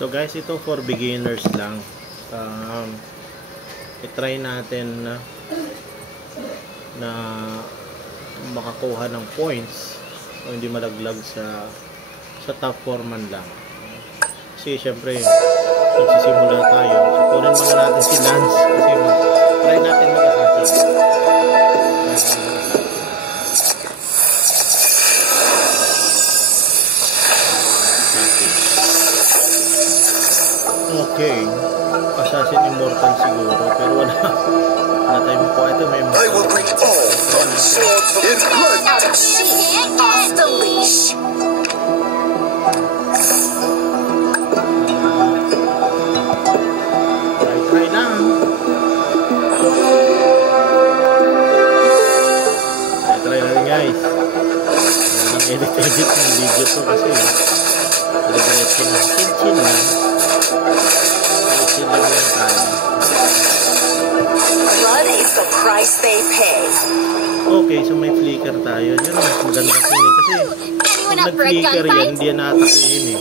So guys, ito for beginners lang. I-try natin na makakuha ng points o hindi malaglag sa top 4 man lang. Kasi syempre magsisimula tayo. So kunin muna natin si Lance kasi try natin mag-assassin. Okay, Assassin Immortal siguro, pero wala tayong makuha. Ito may I will bring all fun swords in blood. Off the leash. Try lang. Try lang guys. Ang edit ng video to kasi diretso na. Chin na. Blood is the price they pay. Okay, so may flicker tayo. Yun mas maganda ko yun. Kasi kung nag-flicker yan, hindi yan natakuhin eh.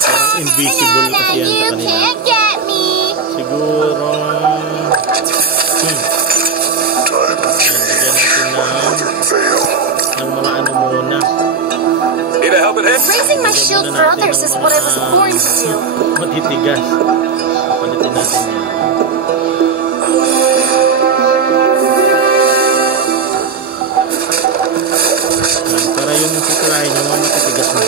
Parang invisible kasi yan sa kanila. Siguro ng mga ano muna. Raising my shield for others is what I was born to do. Matitigas. Palitin natin yan. Para yung sitirahin yung mga matitigas mo.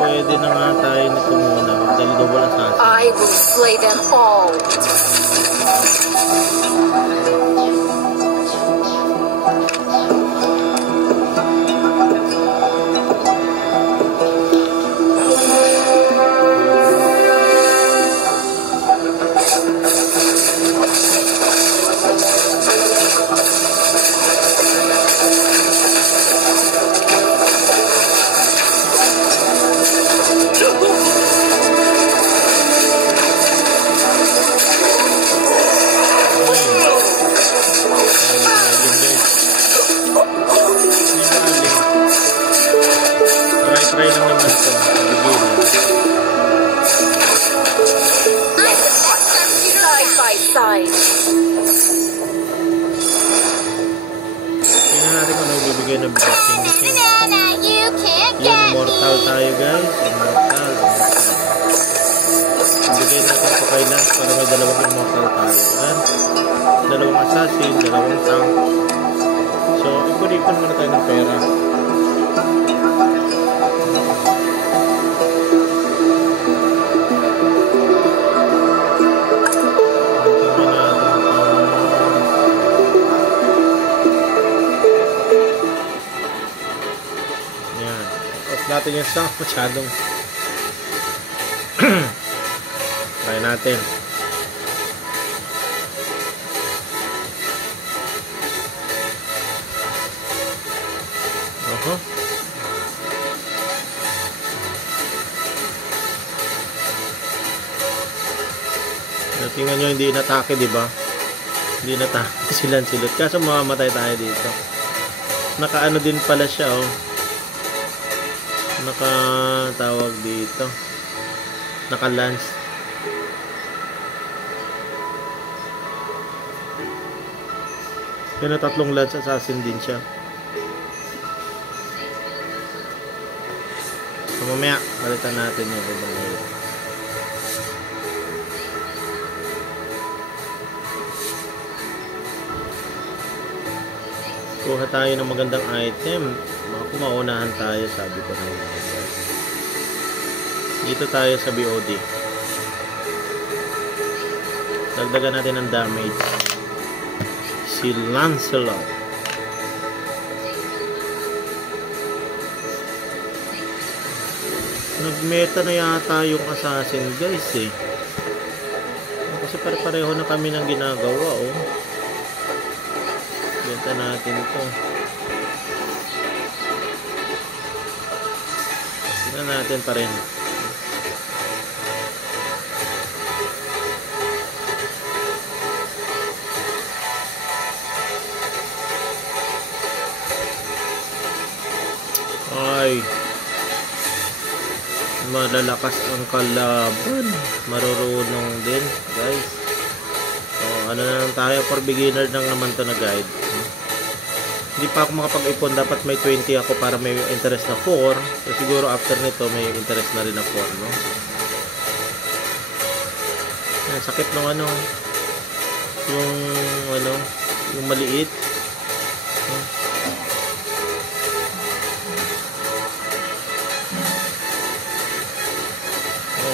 Pwede na nga tayo nito muna. Magdali-double assassin. I will slay them all. Try lang naman ito. Side by side. Tingnan natin kung ano bibigay ng blessing. Yan, immortal tayo guys. Immortal. Bigay natin ito kay Lance para may dalawang immortal tayo. Yan. Dalawang assassin, dalawang tank. So, ipon-ipon muna tayo ng pera. Natin yung stock masyadong try natin. Tingnan nyo, hindi inatake, diba? Hindi inatake silang silot. Kaso mamamatay tayo dito. Nakaano din pala siya, oh. Nakatawag dito. Naka-lance. Yan na tatlong lance assassin din siya. So mamaya, balitan natin yung ibang ngayon. Kuha tayo ng magandang item. Kung maunahan tayo, sabi ko na yun. Dito tayo sa BOD. Dagdagan natin ang damage. si Lancelot. Nagmeta na yata yung assassin guys eh. Kasi pare-pareho na kami ng ginagawa oh. Benta natin to. Tingnan natin pa rin. Ay, malalakas ang kalaban, marurunong din guys. So ano na lang tayo, for beginner lang naman to na guide. Hindi pa ako makapag-ipon, dapat may 20 ako para may interest na 4. So siguro after nito may interest na rin na 4 no? Yan, sakit ng ano, yung maliit.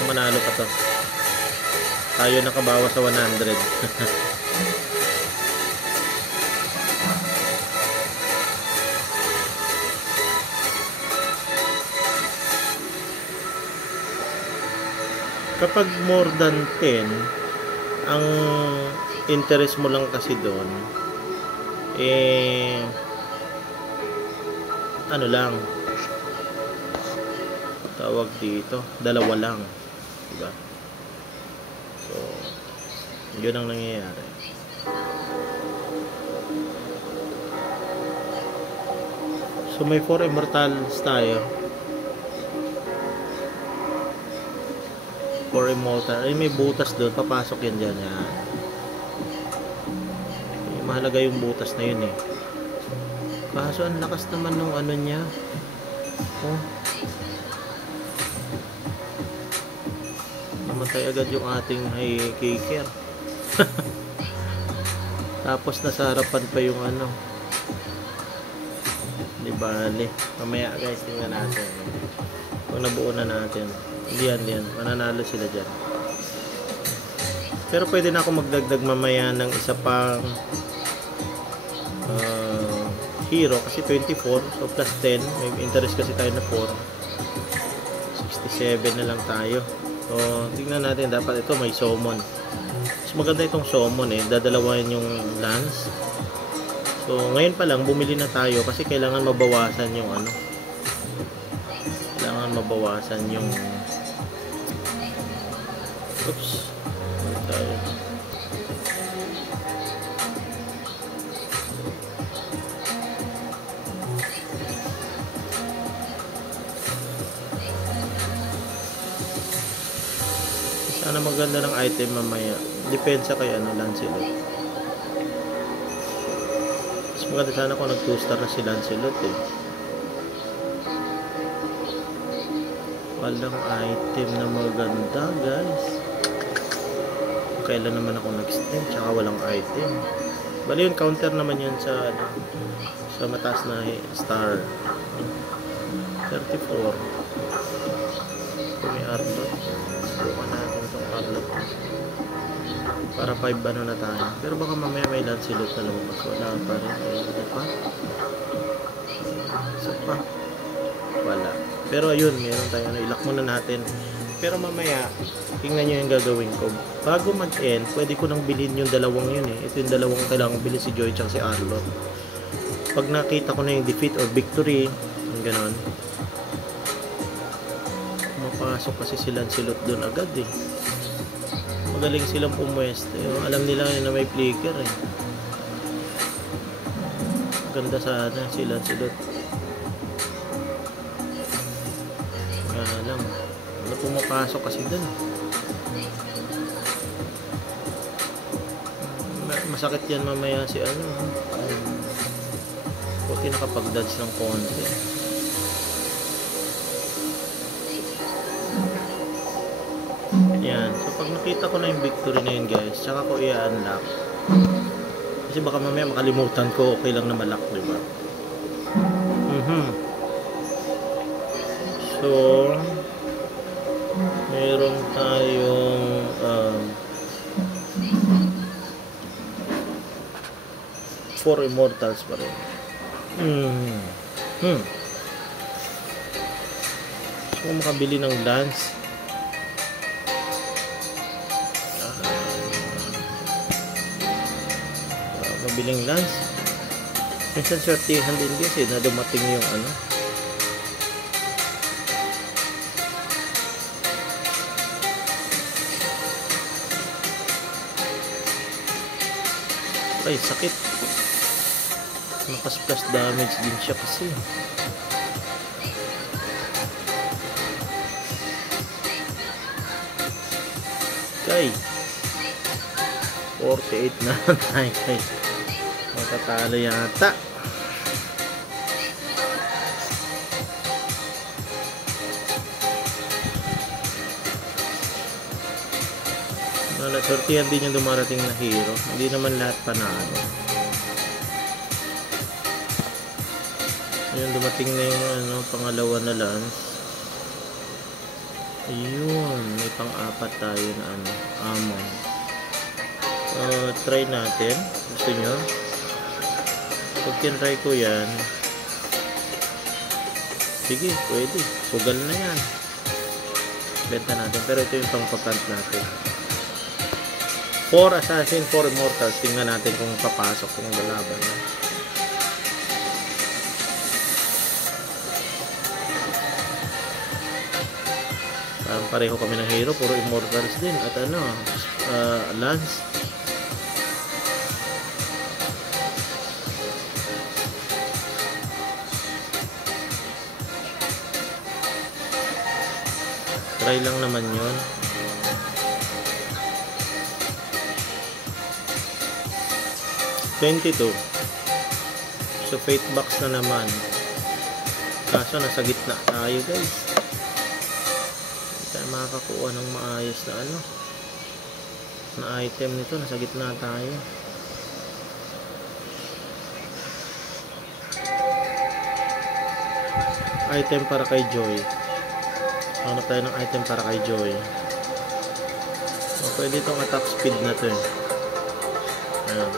Manalo pa to. Tayo nakabawa sa 100. Kapag more than 10, ang interest mo lang kasi doon eh ano lang tawag dito, dalawa lang. Diba? So, yun ang nangyayari. So, may 4 immortals tayo. 4 immortal. Ay, may butas doon. Papasok yan dyan. Yan. Mahalaga yung butas na yun eh. Kaso, ang lakas naman ng ano niya. Oh. Namatay agad yung ating high kicker. Tapos nasa harapan pa yung ano. Di bale. Mamaya guys, tingnan natin. Kung nabuo na natin. Diyan. Mananalo sila dyan. Pero pwede na ako magdagdag mamaya ng isa pang hero. Kasi 24. So plus 10. May interest kasi tayo na 4. 67 na lang tayo. So, tingnan natin, dapat ito may summon. Mas maganda itong summon eh, dadalawain yung lance. So, ngayon pa lang, bumili na tayo kasi kailangan mabawasan yung ano. Kailangan mabawasan yung oops. Tayo. Sana maganda ng item mamaya. Depensa kay ano, Lancelot. Mas maganda sana kung nag 2 star na si Lancelot eh. Walang item na maganda guys. Kailan naman ako nag-stream tsaka walang item. Bali yun, counter naman yun sa ano, sa mataas na star. 34. Kung may Arlot, bukan natin itong Arlot para 5 ano na tayo. Pero baka mamaya may Lancelot na lumabas. Wala pa rin. Ano pa? Isa pa. Wala. Pero ayun, meron tayo. Ilak muna natin. Pero mamaya, tingnan nyo yung gagawin ko. Bago mag-end, pwede ko nang bilhin yung dalawang yun eh. Ito yung dalawang kailangan bilhin, si Joy tsaka si Arlot. Pag nakita ko na yung defeat or victory, yung ganon, mapasok kasi si Lancelot doon agad eh. Magaling silang pumweste. Alam nila na may flicker eh. Ganda sana si Lancelot. Alam. Ano pumapasok kasi doon. Masakit yan mamaya si ano. Puti nakapag-dodge ng konti. Yan. So pag nakita ko na yung victory na yun guys, tsaka ko i-unlock. Kasi baka mamaya makalimutan ko, okay lang na malak, diba? So meron tayong 4 immortals pa rin. So makabili ng lance. Mabiling lance. Minsan swertihan din kasi na dumating yung ano. Ay, sakit. Nakas-plus damage din siya kasi. Okay. 48 na tayo guys. Matatalo yata. Sortihan din yung dumarating na hero. Hindi naman lahat panalo. Ayun, dumating na yung ano, pangalawa na lance. Ayun, may pang-apat tayo na ano, amon. Try natin. Gusto nyo? Pag tinry ko yan, sige, pwede. Sugal na yan. Benta natin. Pero ito yung pang-papant natin. 4 assassin, 4 immortals. Tingnan natin kung papasok kung lalaban. Pareho kami ng hero, puro immortals din. At ano, lance. Try lang naman yun. $22. So fate box na naman. Kaso nasa gitna tayo guys. Hindi tayo makakakuha ng maayos na ano, na item nito. Nasa gitna tayo. Item para kay Joy. Hanap tayo ng item para kay Joy. So, pwede itong attack speed na to eh. Ayan.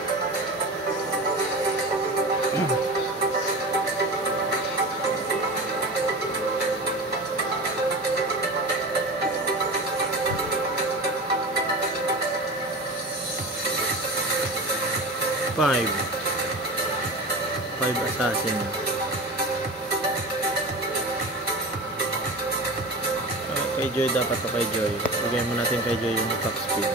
5 assassin. Kay Joy dapat to, kay Joy. Bigyan mo natin kay Joy yung attack speed.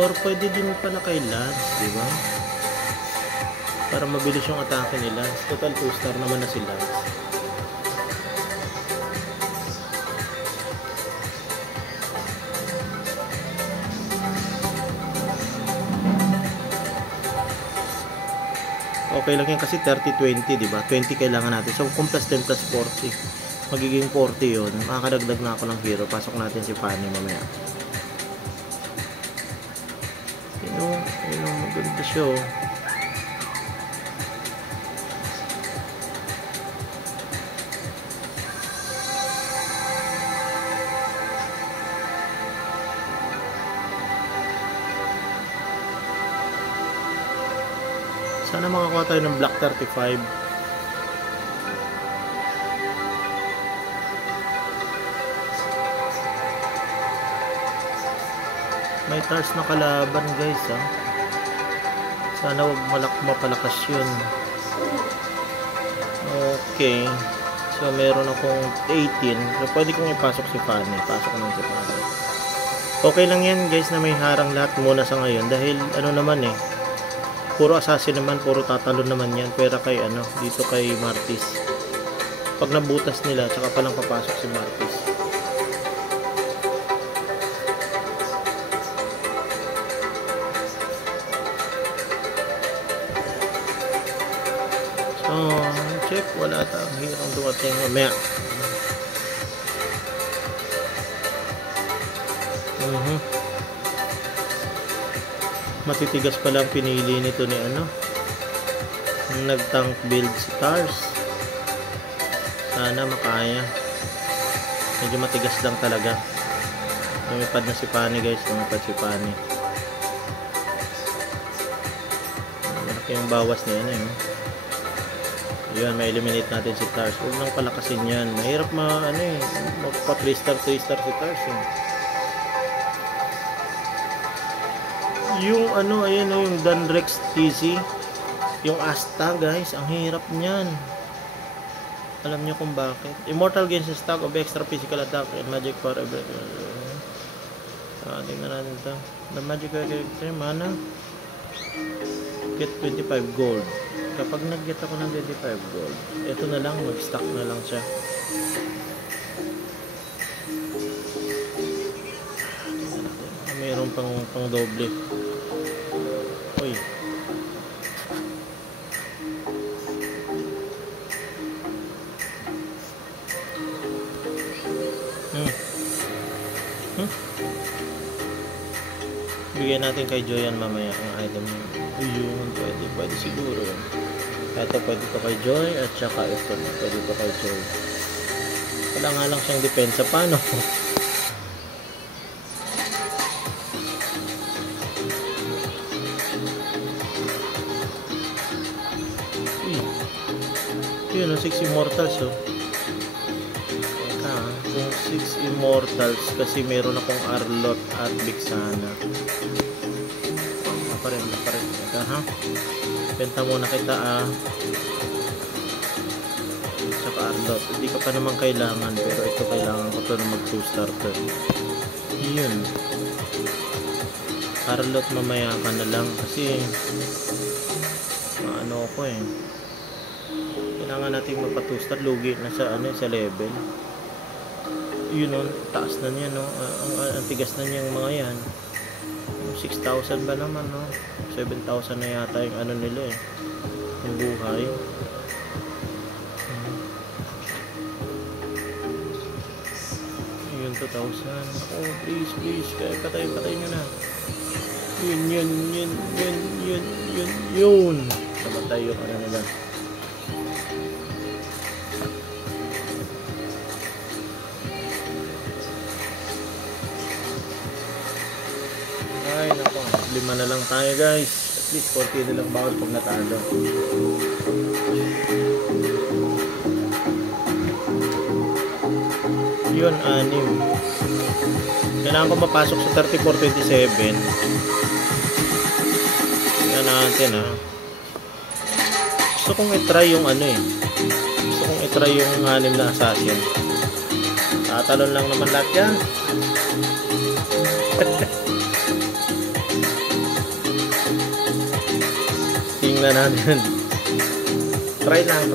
Or pwede din pala kay Lance, di ba? Para mabilis yung atake ni Lance. Total 2-star naman na si Lance. Okay lang yan kasi 30-20, di ba? 20 kailangan natin. So kung plus 10 plus 40, magiging 40 yun. Makakadagdag na ako ng hero. Pasok natin si Fanny mamaya. Yun, maganda siya oh. Sana makakuha tayo ng Black 35. May tars na kalaban guys ha. Sana wag mapalakas yun. Okay. So meron akong 18. So pwede kong ipasok si Fanny. Pasok naman si Fanny. Okay lang yan guys na may harang lahat muna sa ngayon. Dahil ano naman eh, puro assassin naman, puro tatalon naman yan. Pera kay ano, dito kay Martis. Pag nabutas nila, tsaka palang papasok si Martis. So, check, wala tayong hirang dumating mamaya. Matitigas pala ang pinili nito ni ano, nag-tank build si Tars. Sana makaya. Medyo matigas lang talaga. Lumipad na si Fanny guys. Lumipad si Fanny. yung bawas niya, ano yun. Yun, may eliminate natin si Tars. Huwag nang palakasin yan. Mahirap magpa 3-star si Tars eh. Yung ayan yung Danrex TC, yung Asta guys, ang hirap niyan. Alam niyo kung bakit. Immortal gains a stack of extra physical attack and magic power every... tingnan natin ito. The magic character, mana. Get 25 gold. Kapag nag-get ako ng 25 gold, ito na lang, mag-stack na lang siya. Mayroon pang doble. Uy. Bigyan natin kay Joyan mamaya ang item niya. Yun, pwede siguro. Ito pwede to kay Joy at saka ito pwede to kay Joy. Wala nga lang siyang depensa. Paano? Yun, 6 immortals oh. Kung 6 immortals kasi meron akong Arlot at Vixana. Parin. Ito ha. Benta muna kita saka Arlot. Hindi ka pa naman kailangan, pero ito kailangan ko to na mag 2-star to. Yun. Arlot mamaya ka na lang kasi ano ko eh. Kailangan natin magpa 2-star, lugi na sa sa level. Yun o, taas na niya no. Ang tigas na niya yung mga yan. 6,000 ba naman no? 7,000 na yata yung nila eh, yung buhay. Yun 2,000. Oh please kaya patay nyo na. Yun namatay yung nila. Ay nako, 5 na lang tayo guys. At least 40 na lang bawal pag natalo. Yun, 6. Kailangan ko mapasok sa 34-27. Yan natin Gusto kong i-try yung Gusto kong i-try yung 6 na assassin. Tatalon lang naman lahat yan. Tingnan natin. Try lang.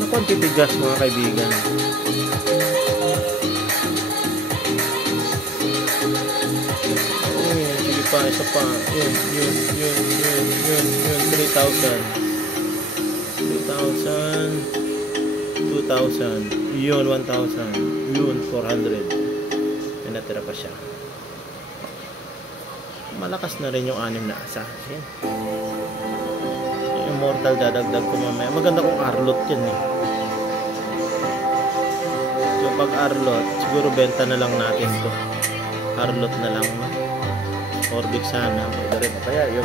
Naku, titigas mga kaibigan. Sige pa, isa pa. Yun. 3,000. 2,000. Yun, 1,000. Yun, 400. Natira pa siya. Malakas na rin yung 6 na assassin. Yung immortal dadagdag ko mamaya. Maganda kong Arlot yan eh. So pag Arlot, siguro benta na lang natin to. Arlot na lang no? Or Vixana. Pwede rin. Kaya yung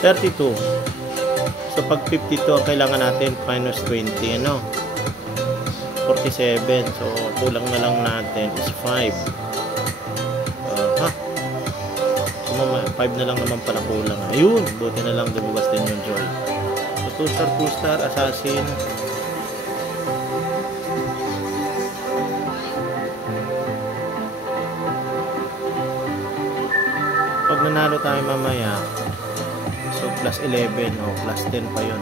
$32. So pag 52 ang kailangan natin minus 20 47. So kulang na lang natin is 5. So 5 na lang naman pala kulang. Ayun, buti na lang lumabas din yung Joy. So 2-star assassin. Pag nanalo tayo mamaya, so plus 11 o plus 10 pa yun.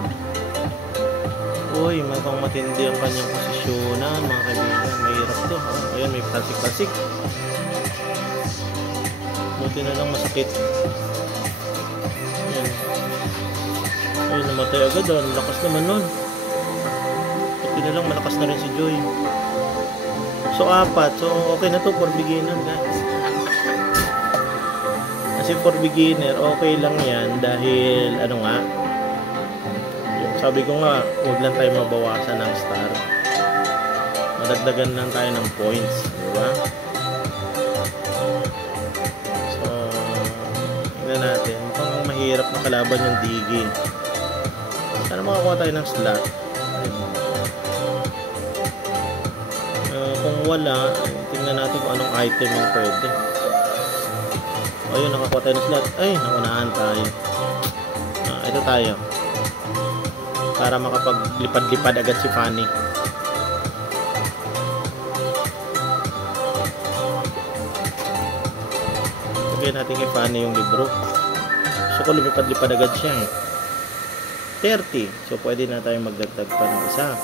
Uy, mukhang matindi ang kanyang posisyonan mga kaibigan. Mahirap to. Ayan, may palsik-palsik. Buti na lang masakit. Ayan. Ayun, namatay agad. Lakas naman nun. Buti na lang malakas na rin si Joy. So 4. So okay na to for beginner guys. Kasi for beginner okay lang yan dahil sabi ko nga, huwag lang tayo mabawasan ng star. Madagdagan lang tayo ng points, di ba? So, tingnan natin. Mukhang mahirap na kalaban yung Digi. Sana makakuha tayo ng slot. Kung wala, tingnan natin kung anong item yung pwede. Ayun, nakakuha tayo ng slot. Ay, naunahan tayo. Ito tayo. Para makapaglipad-lipad agad si Fanny. Lagyan natin kay Fanny yung libro. So, kung lumipad-lipad agad siya 30. So, pwede na tayo magdagdag pa ng isa.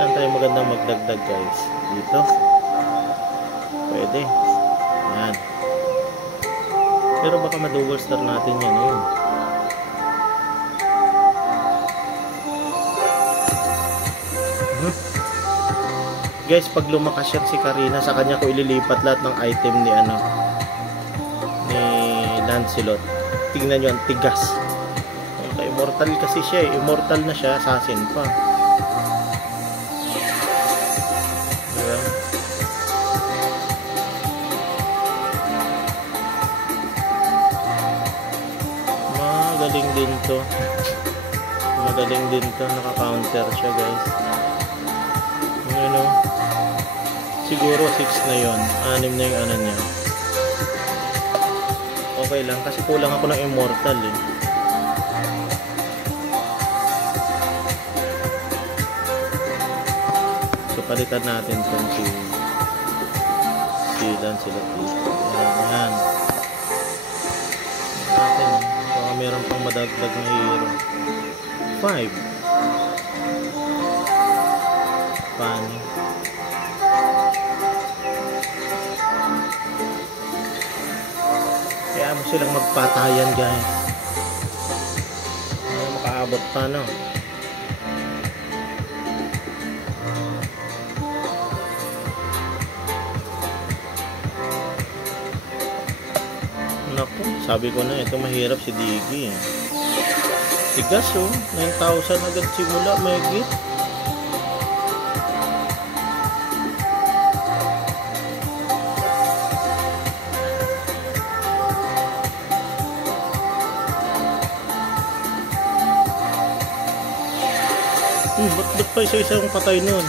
Saan tayo magandang magdagdag, guys? Dito. Pwede. Yan. Pero baka ma-double star natin yan. Yun. Guys, pag lumakas yan si Karina, sa kanya ko ililipat lahat ng item ni Lancelot. Tingnan nyo, ang tigas. Immortal kasi siya eh. Immortal na siya, assassin pa. Diba? Magaling din to. Magaling din to. Naka-counter siya, guys. Ano? Siguro 6 na yon. 6 na yung ano niya. Okay lang. Kasi kulang ako ng immortal eh. So, palitan natin itong si Lancelot dito. Yan. Natin. Baka meron pang madagdag na hero. 5. Fanny. Kaya mo silang magpatayan, guys. Makaabot pa, no? Naku, sabi ko na, ito mahirap si Digi. Tigas, oh. 9,000 agad simula, may gift. Ba't pa isa-isang patay nun?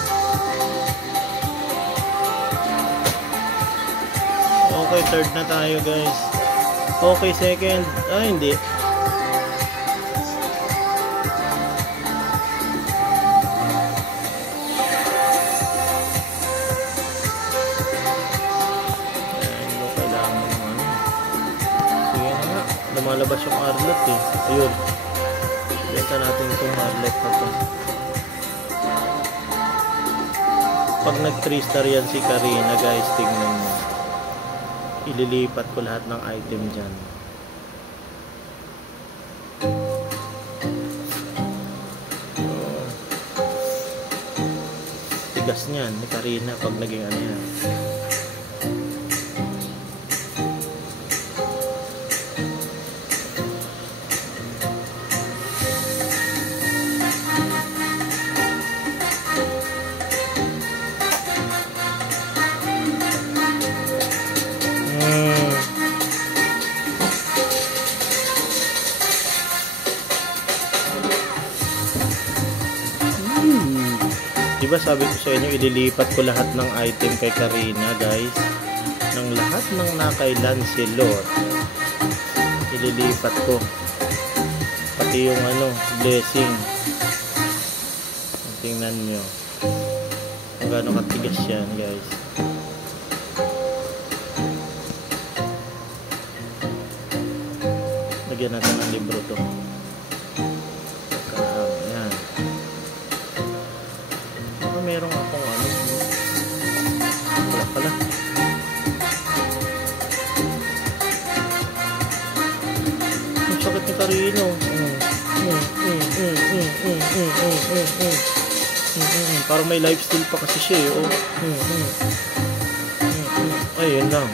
Okay, third na tayo, guys. Okay, second. Hindi. Hindi ko kailangan ng ano. Sige na nga. Lumalabas yung Arlot eh. Ayun. Benta natin itong Arlot na ito. Pag nag 3 star yan si Karina, guys, tingnan mo. Ililipat ko lahat ng item dyan. Tigas niyan ni Karina pag naging ano yan. Diba sabi ko sa inyo, ililipat ko lahat ng item kay Karina, guys. Ng lahat ng nakay Lancelot. Ililipat ko. Pati yung ano, blessing. Tingnan nyo. Kung gaano katigas yan, guys. Lagyan natin ng libro to. Yan. Merong akong ano. Wala pala. Ang sakit ni Karino. Parang may lifesteal pa kasi siya eh. Ay, yun lang.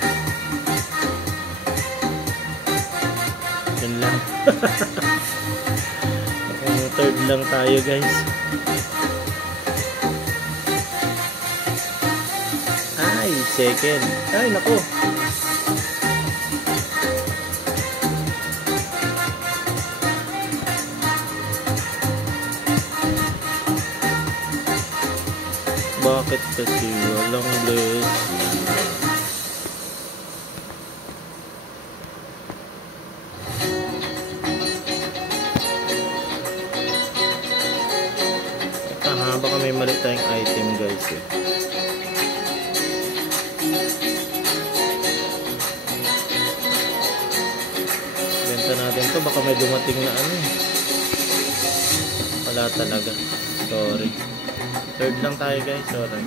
Yun lang. Third lang tayo, guys. Ay, second. Ay, naku. Bakit kasi walang blessing? Baka may mali tayong item guys eh. Benta natin to, baka may dumating na ano eh. Wala talaga, sorry. Third lang tayo guys, sorry.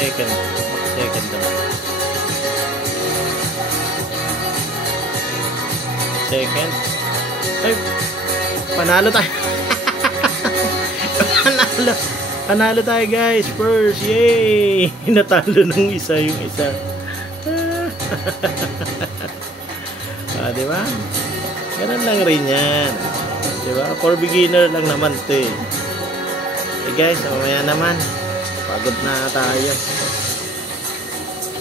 Second lang. Second. Ay, panalo tayo. Panalo tayo guys. First, yay! Natalo ng isa yung isa. Diba? Ganun lang rin yan. Diba? For beginner lang naman to eh. Guys, mamaya naman. Pagod na tayo.